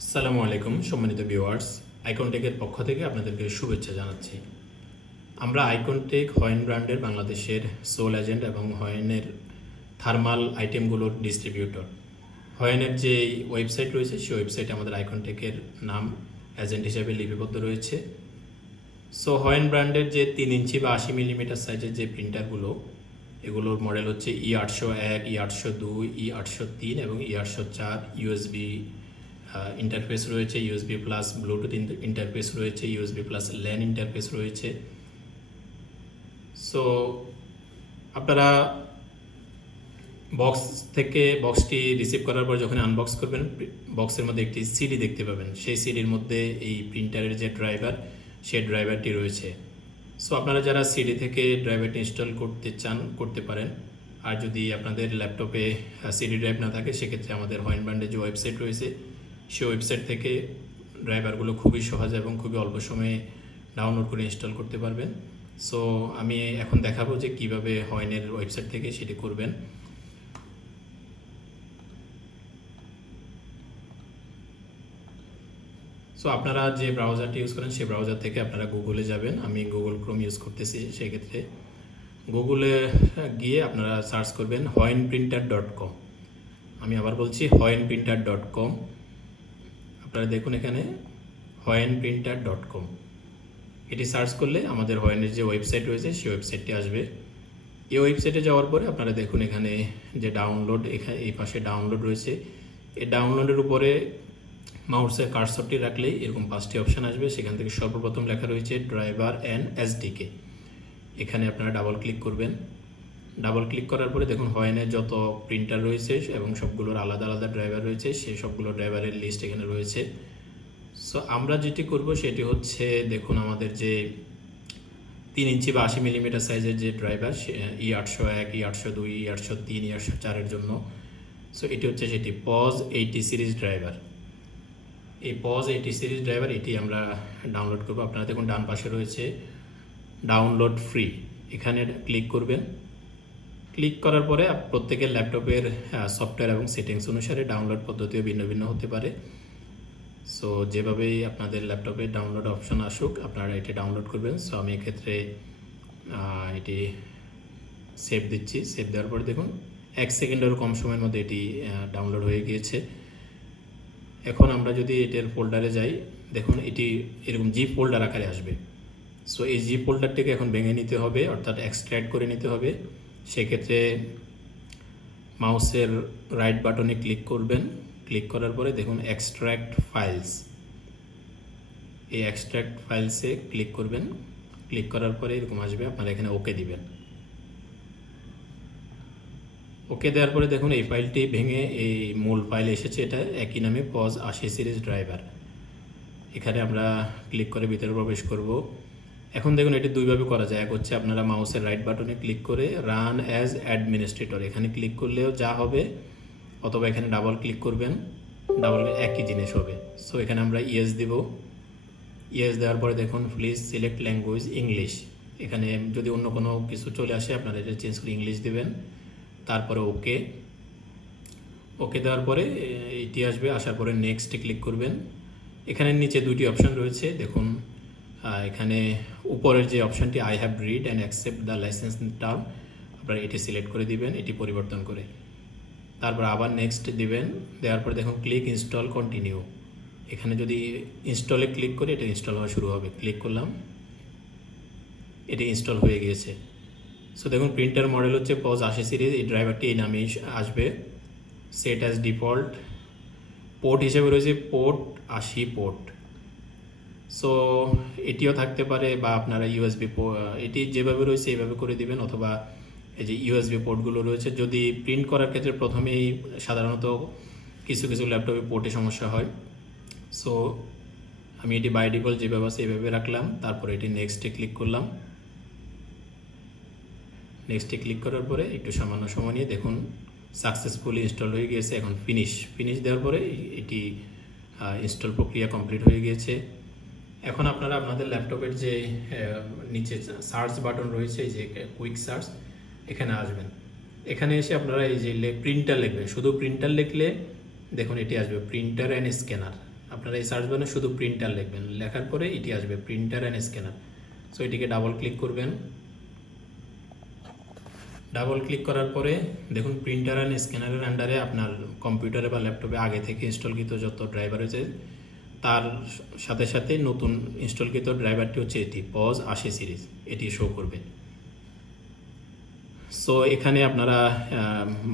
আসসালামু আলাইকুম সম্মানিত ভিউয়ার্স, আইকনটেকের পক্ষ থেকে আপনাদেরকে শুভেচ্ছা জানাচ্ছি। আমরা আইকনটেক হয়েন ব্র্যান্ডের বাংলাদেশের সোল এজেন্ট এবং হয়েনের থার্মাল আইটেমগুলোর ডিস্ট্রিবিউটর। হয়েনের যে ওয়েবসাইট রয়েছে সেই ওয়েবসাইটে আমাদের আইকনটেকের নাম এজেন্ট হিসেবে লিপিবদ্ধ রয়েছে। সো হয়েন ব্র্যান্ডের যে 3 ইঞ্চি বা 80 মিলিমিটার সাইজের যে প্রিন্টারগুলো, এগুলোর মডেল হচ্ছে E801, E802, E803 এবং E804। ইউএসবি ইন্টারফেস রয়েছে, ইউএসবি প্লাস ব্লুটুথ ইন্টারফেস রয়েছে, ইউএসবি প্লাস ল্যান ইন্টারফেস রয়েছে। সো আপনারা বক্সটি রিসিভ করার পর যখন আনবক্স করবেন, বক্সের মধ্যে একটি সিডি দেখতে পাবেন। সেই সিডির মধ্যে এই প্রিন্টারের যে ড্রাইভার, সেই ড্রাইভারটি রয়েছে। সো আপনারা যারা সিডি থেকে ড্রাইভারটি ইনস্টল করতে চান করতে পারেন। আর যদি আপনাদের ল্যাপটপে সিডি ড্রাইভ না থাকে, সেক্ষেত্রে আমাদের হয়েন ব্র্যান্ডের যে ওয়েবসাইট রয়েছে সেই ওয়েবসাইট থেকে ড্রাইভারগুলো খুবই সহজ এবং খুবই অল্প সময়ে ডাউনলোড করে ইনস্টল করতে পারবেন। সো আমি এখন দেখাবো যে কিভাবে হয়েনের ওয়েবসাইট থেকে সেটি করবেন। সো আপনারা যে ব্রাউজারটি ইউজ করেন সেই ব্রাউজার থেকে আপনারা গুগলে যাবেন। আমি গুগল ক্রোম ইউজ করতেছি, সেক্ষেত্রে গুগলে গিয়ে আপনারা সার্চ করবেন hoyenprinter.com। আমি আবার বলছি hoyenprinter.com। আপনারা দেখুন এখানে hoyenprinter.com, এটি সার্চ করলে আমাদের হয়েনের যে ওয়েবসাইট রয়েছে সেই ওয়েবসাইটটি আসবে। এই ওয়েবসাইটে যাওয়ার পরে আপনারা দেখুন এখানে যে ডাউনলোড, এখানে এই পাশে ডাউনলোড রয়েছে। এই ডাউনলোডের উপরে মাউসের কার্সরটি রাখলেই এরকম 5টি অপশান আসবে। সেখান থেকে সর্বপ্রথম লেখা রয়েছে ড্রাইভার অ্যান্ড এসডিকে। এখানে আপনারা ডাবল ক্লিক করবেন। ডাবল ক্লিক করার পরে দেখুন হয়েনের যত প্রিন্টার রয়েছে এবং সবগুলোর আলাদা আলাদা ড্রাইভার রয়েছে, সেই সবগুলো ড্রাইভারের লিস্ট এখানে রয়েছে। সো আমরা যেটি করব সেটি হচ্ছে, দেখুন আমাদের যে 3 ইঞ্চি বা 80 মিলিমিটার সাইজের যে driver, E801, E802, E803, E804 জন্য। সো এটি হচ্ছে সেটি পজ 80 সিরিজ ড্রাইভার। এই পজ 80 সিরিজ ড্রাইভার এটি আমরা ডাউনলোড করব। আপনারা দেখুন ডান পাশে রয়েছে ডাউনলোড ফ্রি, এখানে ক্লিক করবেন। ক্লিক করার পরে প্রত্যেকের ল্যাপটপের সফটওয়্যার এবং সেটিংস অনুসারে ডাউনলোড পদ্ধতিও ভিন্ন ভিন্ন হতে পারে। সো যেভাবেই আপনাদের ল্যাপটপে ডাউনলোড অপশন আসুক আপনারা এটি ডাউনলোড করবেন। সো আমি এক্ষেত্রে এটি সেভ দিচ্ছি। সেভ দেওয়ার পরে দেখুন 1 সেকেন্ডেরও কম সময়ের মধ্যে এটি ডাউনলোড হয়ে গিয়েছে। এখন আমরা যদি এটার ফোল্ডারে যাই, দেখুন এটি এরকম জি ফোল্ডার আকারে আসবে। সো এই জি ফোল্ডারটিকে এখন ভেঙে নিতে হবে, অর্থাৎ এক্সট্র্যাক্ট করে নিতে হবে। সেক্ষেত্রে মাউসের রাইট বাটনে ক্লিক করবেন। ক্লিক করার পরে দেখুন এক্সট্র্যাক্ট ফাইলস, এই এক্সট্র্যাক্ট ফাইলসে ক্লিক করবেন। ক্লিক করার পরে এরকম আসবে, আপনারা এখানে ওকে দিবেন। ওকে দেওয়ার পরে দেখুন এই ফাইলটি ভেঙে এই মূল ফাইল এসেছে। এটা একই নামে পজ 80 সিরিজ ড্রাইভার। এখানে আমরা ক্লিক করে ভিতরে প্রবেশ করব। এখন দেখুন এটি দুইভাবে করা যায়। এক হচ্ছে আপনারা মাউসের রাইট বাটনে ক্লিক করে রান অ্যাজ অ্যাডমিনিস্ট্রেটর, এখানে ক্লিক করলেও যা হবে, অথবা এখানে ডাবল ক্লিক করবেন, ডাবল একই জিনিস হবে। সো এখানে আমরা ইয়েস দেব। ইয়েস দেওয়ার পরে দেখুন প্লিজ সিলেক্ট ল্যাঙ্গুয়েজ ইংলিশ। এখানে যদি অন্য কোনো কিছু চলে আসে আপনারা এটা চেঞ্জ করে ইংলিশ দেবেন। তারপরে ওকে, ওকে দেওয়ার পরে এটি আসবে। আসার পরে নেক্সটে ক্লিক করবেন। এখানে নিচে দুটি অপশন রয়েছে, দেখুন এখানে উপরের যে অপশানটি I have read and accept the licence term, আপনারা এটি সিলেক্ট করে দিবেন, এটি পরিবর্তন করে। তারপর আবার নেক্সট দিবেন। দেওয়ার পরে দেখুন ক্লিক ইনস্টল কন্টিনিউ। এখানে যদি ইনস্টলে ক্লিক করি এটা ইনস্টল হওয়া শুরু হবে। ক্লিক করলাম, এটি ইনস্টল হয়ে গিয়েছে। সো দেখুন প্রিন্টার মডেল হচ্ছে পজ 80 সিরিজ। এই ড্রাইভারটি এই নামেই আসবে। সেট অ্যাজ ডিফল্ট পোর্ট হিসেবে রয়েছে পোর্ট 80 পোর্ট। সো এটিও থাকতে পারে, বা আপনারা ইউএসবি এটি যেভাবে রয়েছে এইভাবে করে দিবেন, অথবা এই যে ইউএসবি পোর্টগুলো রয়েছে, যদি প্রিন্ট করার ক্ষেত্রে প্রথমেই সাধারণত কিছু কিছু ল্যাপটপে পোর্টে সমস্যা হয়। সো আমি এটি বাই ডিফল্ট যেভাবে আছে এইভাবে রাখলাম। তারপরে এটি নেক্সটে ক্লিক করলাম। নেক্সটে ক্লিক করার পরে একটু সামান্য সময় নিয়ে দেখুন সাকসেসফুলি ইনস্টল হয়ে গিয়েছে। এখন ফিনিশ দেওয়ার পরে এটি ইনস্টল প্রক্রিয়া কমপ্লিট হয়ে গিয়েছে। এখন আপনারা আপনাদের ল্যাপটপের যে নিচে সার্চ বাটন রয়েছে, এই যে কুইক সার্চ, এখানে আসবেন। এখানে এসে আপনারা এই যে প্রিন্টার লিখবেন। শুধু প্রিন্টার লিখলে দেখুন এটি আসবে প্রিন্টার অ্যান্ড স্ক্যানার। আপনারা এই সার্চ বারে শুধু প্রিন্টার লিখবেন, লেখার পরে এটি আসবে প্রিন্টার অ্যান্ড স্ক্যানার। সো এটিকে ডাবল ক্লিক করবেন। ডাবল ক্লিক করার পরে দেখুন প্রিন্টার অ্যান্ড স্ক্যানারের আন্ডারে আপনার কম্পিউটারে বা ল্যাপটপে আগে থেকে ইনস্টলকৃত যত ড্রাইভার রয়েছে তার সাথে সাথে নতুন ইনস্টলকৃত ড্রাইভারটি হচ্ছে এটি পজ 80 সিরিজ, এটি শো করবে। সো এখানে আপনারা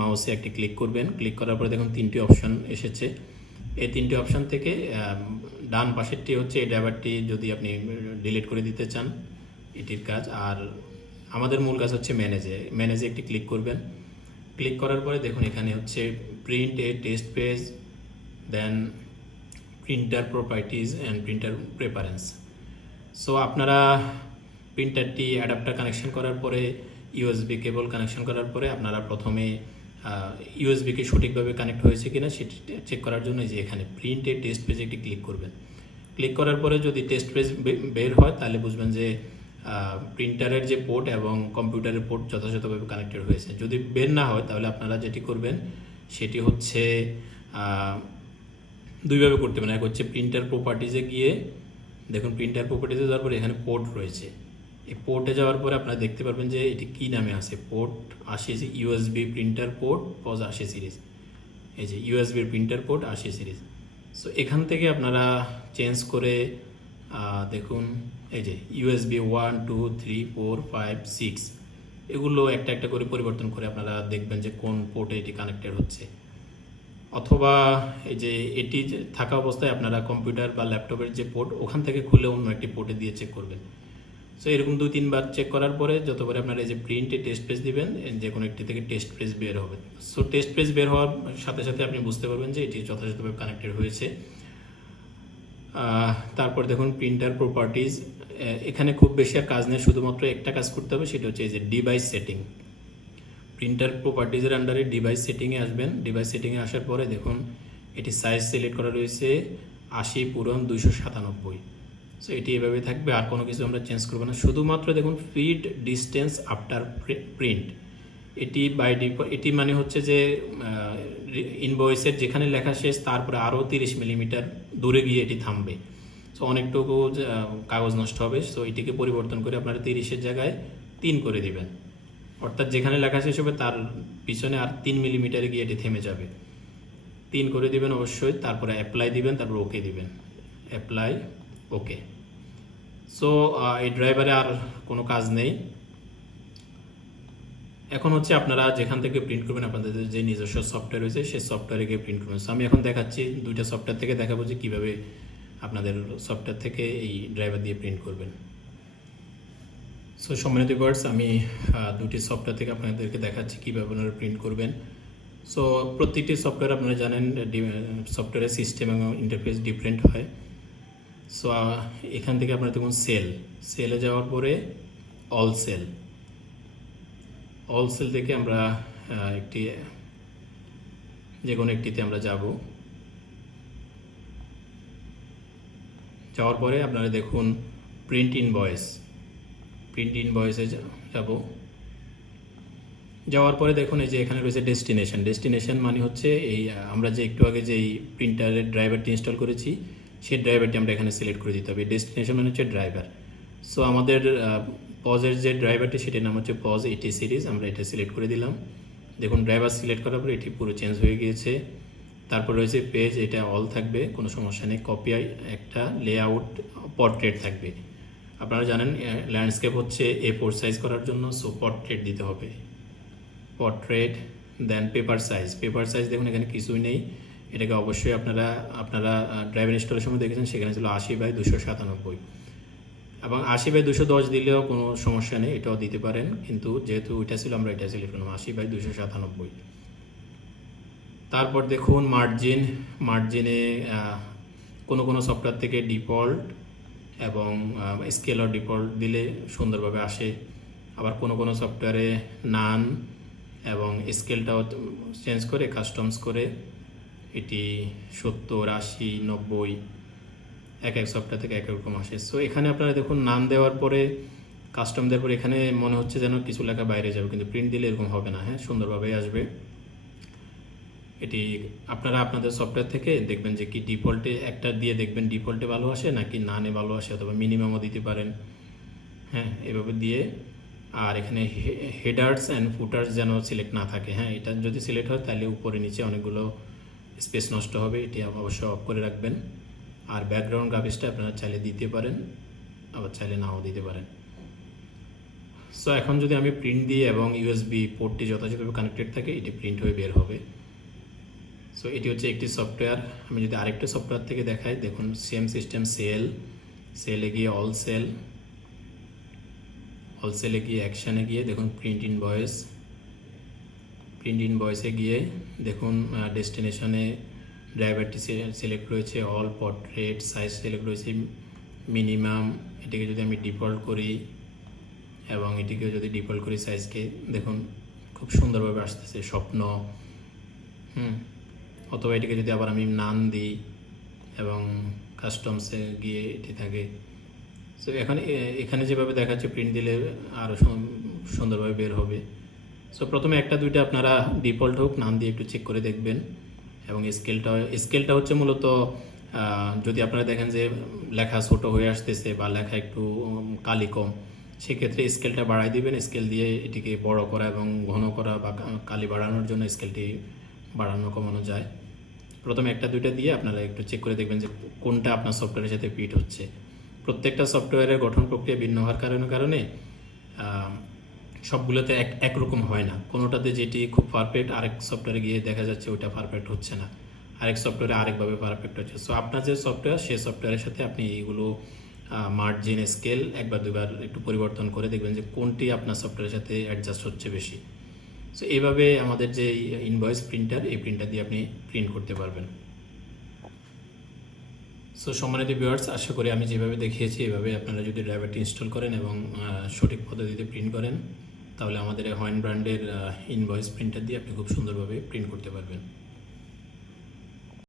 মাউসে একটি ক্লিক করবেন। ক্লিক করার পরে দেখুন 3টি অপশন এসেছে। এই 3টি অপশন থেকে ডান পাশেরটি হচ্ছে এই ড্রাইভারটি যদি আপনি ডিলিট করে দিতে চান, এটির কাজ। আর আমাদের মূল কাজ হচ্ছে ম্যানেজে একটি ক্লিক করবেন। ক্লিক করার পরে দেখুন এখানে হচ্ছে print a test page, then printer properties and printer preference. So আপনারা প্রিন্টারটি অ্যাডাপ্টার কানেকশন করার পরে ইউএসবি কেবল কানেকশন করার পরে আপনারা প্রথমে ইউএসবিকে সঠিকভাবে কানেক্ট হয়েছে কিনা সেটি চেক করার জন্য যে এখানে প্রিন্টে টেস্ট পেজে একটি ক্লিক করবেন। ক্লিক করার পরে যদি টেস্ট পেজ বের হয় তাহলে বুঝবেন যে প্রিন্টারের যে পোর্ট এবং কম্পিউটারের পোর্ট যথাযথভাবে কানেক্টেড হয়েছে। যদি বের না হয় তাহলে আপনারা যেটি করবেন সেটি হচ্ছে দুইভাবে করতে পারেন। এক হচ্ছে প্রিন্টার প্রপার্টিজে গিয়ে দেখুন প্রিন্টার প্রপার্টিজে যাওয়ার পরে এখানে পোর্ট রয়েছে। এই পোর্টে যাওয়ার পরে আপনারা দেখতে পারবেন যে এটি কী নামে আছে, port 80 USB printer port POS 80 series. এই যে ইউএসবির প্রিন্টার পোর্ট 80 সিরিজ। সো এখান থেকে আপনারা চেঞ্জ করে দেখুন এই যে ইউএসবি 1 2 3 4 5 6 এগুলো একটা একটা করে পরিবর্তন করে আপনারা দেখবেন যে কোন পোর্টে এটি কানেক্টেড হচ্ছে। অথবা এই যে এটি থাকা অবস্থায় আপনারা কম্পিউটার বা ল্যাপটপের যে পোর্ট ওখান থেকে খুলে অন্য একটি পোর্টে দিয়ে চেক করবেন। সো এরকম 2-3 বার চেক করার পরে যতবারে আপনারা এই যে প্রিন্টে টেস্ট পেজ দিবেন যে কোনো একটি থেকে টেস্ট পেজ বের হবে। সো টেস্ট পেজ বের হওয়ার সাথে সাথে আপনি বুঝতে পারবেন যে এটি যথাযথভাবে কানেক্টেড হয়েছে। তারপর দেখুন প্রিন্টার প্রপার্টিজ, এখানে খুব বেশি আর কাজ নেই, শুধুমাত্র একটা কাজ করতে হবে, সেটা হচ্ছে এই যে ডিভাইস সেটিং। প্রিন্টার প্রপার্টিজের আন্ডারে ডিভাইস সেটিংয়ে আসবেন। ডিভাইস সেটিংয়ে আসার পরে দেখুন এটি সাইজ সিলেক্ট করা রয়েছে 80x297। সো এটি এভাবে থাকবে, আর কোনো কিছু আমরা চেঞ্জ করবো না। শুধুমাত্র দেখুন ফিড ডিস্টেন্স আফটার প্রিন্ট, এটি বাই ডিফল্ট, এটি মানে হচ্ছে যে ইনভয়েসের যেখানে লেখা শেষ তারপরে আরও 30 মিলিমিটার দূরে গিয়ে এটি থামবে। সো অনেকটুকু কাগজ নষ্ট হবে। সো এটিকে পরিবর্তন করে আপনারা 30-এর জায়গায় 3 করে দিবেন, অর্থাৎ যেখানে লেখা শেষ হবে তার পিছনে আর 3 মিলিমিটারে গিয়ে এটি থেমে যাবে। 3 করে দিবেন অবশ্যই, তারপরে অ্যাপ্লাই দিবেন, তারপর ওকে দিবেন, অ্যাপ্লাই ওকে। সো এই ড্রাইভারে আর কোনো কাজ নেই। এখন হচ্ছে আপনারা যেখান থেকে প্রিন্ট করবেন আপনাদের যে নিজস্ব সফটওয়্যার রয়েছে সেই সফটওয়্যারে গিয়ে প্রিন্ট করবেন। সো আমি এখন দেখাচ্ছি দুইটা সফটওয়্যার থেকে দেখাবো যে কীভাবে আপনাদের সফটওয়্যার থেকে এই ড্রাইভার দিয়ে প্রিন্ট করবেন। সো সম্মানিত ভিউয়ার্স, আমি দুটি সফটওয়্যার থেকে আপনাদেরকে দেখাচ্ছি কীভাবে আপনারা প্রিন্ট করবেন। সো প্রত্যেকটি সফটওয়্যার আপনারা জানেন সফটওয়্যারের সিস্টেম এবং ইন্টারফেস ডিফারেন্ট হয়। সো এখান থেকে আপনারা দেখুন সেলে যাওয়ার পরে অল সেল থেকে আমরা একটি যে কোনো একটিতে আমরা যাওয়ার পরে আপনারা দেখুন প্রিন্ট ইনভয়েসে যাওয়ার পরে দেখুন এই যে এখানে রয়েছে ডেস্টিনেশন মানে হচ্ছে এই আমরা যে একটু আগে যে এই প্রিন্টারের ড্রাইভারটি ইনস্টল করেছি সেই ড্রাইভারটি আমরা এখানে সিলেক্ট করে দিতে হবে। ডেস্টিনেশন মানে হচ্ছে ড্রাইভার। সো আমাদের পজের যে ড্রাইভারটি সেটির নাম হচ্ছে পজ 80 সিরিজ, আমরা এটা সিলেক্ট করে দিলাম। দেখুন ড্রাইভার সিলেক্ট করার পরে এটি পুরো চেঞ্জ হয়ে গিয়েছে। তারপর রয়েছে পেজ, এটা অল থাকবে, কোনো সমস্যা নেই। কপি একটা, লেআউট পোর্ট্রেট থাকবে। আপনারা জানেন ল্যান্ডস্কেপ হচ্ছে A4 সাইজ করার জন্য, সো পোর্ট্রেট দিতে হবে, পোর্ট্রেট। দেন পেপার সাইজ দেখুন এখানে কিছুই নেই, এটাকে অবশ্যই আপনারা ড্রাইভার ইনস্টলের সময় দেখেছেন সেখানে ছিল 80x297 এবং 80x210 দিলেও কোনো সমস্যা নেই, এটাও দিতে পারেন, কিন্তু যেহেতু ওইটা ছিল আমরা এটা সিলেক্ট করলাম 80x297। তারপর দেখুন মার্জিনে কোনো সফটওয়্যার থেকে ডিফল্ট এবং স্কেলার ডিফল্ট দিলে সুন্দরভাবে আসে, আবার কোনো সফটওয়্যারে নান এবং স্কেলটাও চেঞ্জ করে কাস্টমস করে এটি 70, 80, 90 এক সফটওয়্যার থেকে এক রকম আসে। সো এখানে আপনারা দেখুন নাম দেওয়ার পরে কাস্টম দেওয়ার পরে এখানে মনে হচ্ছে যেন কিছু লেখা বাইরে যাবে, কিন্তু প্রিন্ট দিলে এরকম হবে না, হ্যাঁ সুন্দরভাবে আসবে। এটি আপনারা আপনাদের সফটওয়্যার থেকে দেখবেন যে কি ডিফল্টে একটা দিয়ে দেখবেন ডিফল্টে ভালো আসে নাকি নানে ভালো আসে, অথবা মিনিমামও দিতে পারেন। হ্যাঁ, এভাবে দিয়ে আর এখানে হেডার্স অ্যান্ড ফুটার্স যেন সিলেক্ট না থাকে। হ্যাঁ, এটা যদি সিলেক্ট হয় তাহলে উপরে নিচে অনেকগুলো স্পেস নষ্ট হবে, এটি অবশ্যই অফ করে রাখবেন। আর ব্যাকগ্রাউন্ড গ্রাফিক্সটা আপনারা চাইলে দিতে পারেন, আবার চাইলে নাও দিতে পারেন। সো এখন যদি আমি প্রিন্ট দিই এবং ইউএসবি পোর্টটি যথাযথভাবে কানেক্টেড থাকে, এটি প্রিন্ট হয়ে বের হবে। সো এটি হচ্ছে একটি সফটওয়্যার। আমি যদি আরেকটা সফটওয়্যার থেকে দেখাই, দেখুন সেম সিস্টেম, সেলে গিয়ে অল সেলে গিয়ে অ্যাকশানে গিয়ে দেখুন প্রিন্ট ইনভয়েসে গিয়ে দেখুন ডেস্টিনেশনে ড্রাইভারটি সিলেক্ট রয়েছে, অল পোর্ট্রেট সাইজ সিলেক্ট রয়েছে মিনিমাম। এটিকে যদি আমি ডিফল্ট করি এবং এটিকে যদি ডিফল্ট করি সাইজকে, দেখুন খুব সুন্দরভাবে আসতেছে স্বপ্ন। অথবা এটিকে যদি আবার আমি নান দিই এবং কাস্টমসে গিয়ে এটি থাকে। সো এখানে যেভাবে দেখাচ্ছে প্রিন্ট দিলে আরও সুন্দরভাবে বের হবে। সো প্রথমে একটা দুইটা আপনারা ডিফল্ট হোক নাম দিয়ে একটু চেক করে দেখবেন। এবং স্কেলটা হচ্ছে মূলত যদি আপনারা দেখেন যে লেখা ছোট হয়ে আসতেছে বা লেখা একটু কালি কম, সেক্ষেত্রে স্কেলটা বাড়াই দিবেন। স্কেল দিয়ে এটিকে বড় করা এবং ঘন করা বা কালি বাড়ানোর জন্য স্কেলটি বাড়ানো কমানো যায়। প্রথমে একটা দুইটা দিয়ে আপনারা একটু চেক করে দেখবেন যে কোনটা আপনার সফটওয়্যারের সাথে ফিট হচ্ছে। প্রত্যেকটা সফটওয়্যারের গঠন প্রক্রিয়া ভিন্ন হওয়ার কারণে সবগুলোতে একরকম হয় না। কোনোটাতে যেটি খুব পারফেক্ট, আরেক সফটওয়্যারে গিয়ে দেখা যাচ্ছে ওইটা পারফেক্ট হচ্ছে না, আরেক সফটওয়্যারে আরেকভাবে পারফেক্ট হচ্ছে। সো আপনার যে সফটওয়্যার, সেই সফটওয়্যারের সাথে আপনি এইগুলো মার্জিন স্কেল একবার দুবার একটু পরিবর্তন করে দেখবেন যে কোনটি আপনার সফটওয়্যারের সাথে অ্যাডজাস্ট হচ্ছে বেশি। সো এইভাবে আমাদের যে ইনভয়েস প্রিন্টার, এই প্রিন্টার দিয়ে আপনি প্রিন্ট করতে পারবেন। সো সম্মানিত ভিউয়ার্স, আশা করি আমি যেভাবে দেখিয়েছি এভাবে আপনারা যদি ড্রাইভারটি ইনস্টল করেন এবং সঠিক পদ্ধতিতে প্রিন্ট করেন, তাহলে আমাদের হোয়েন ব্র্যান্ডের ইনভয়েস প্রিন্টার দিয়ে আপনি খুব সুন্দরভাবে প্রিন্ট করতে পারবেন।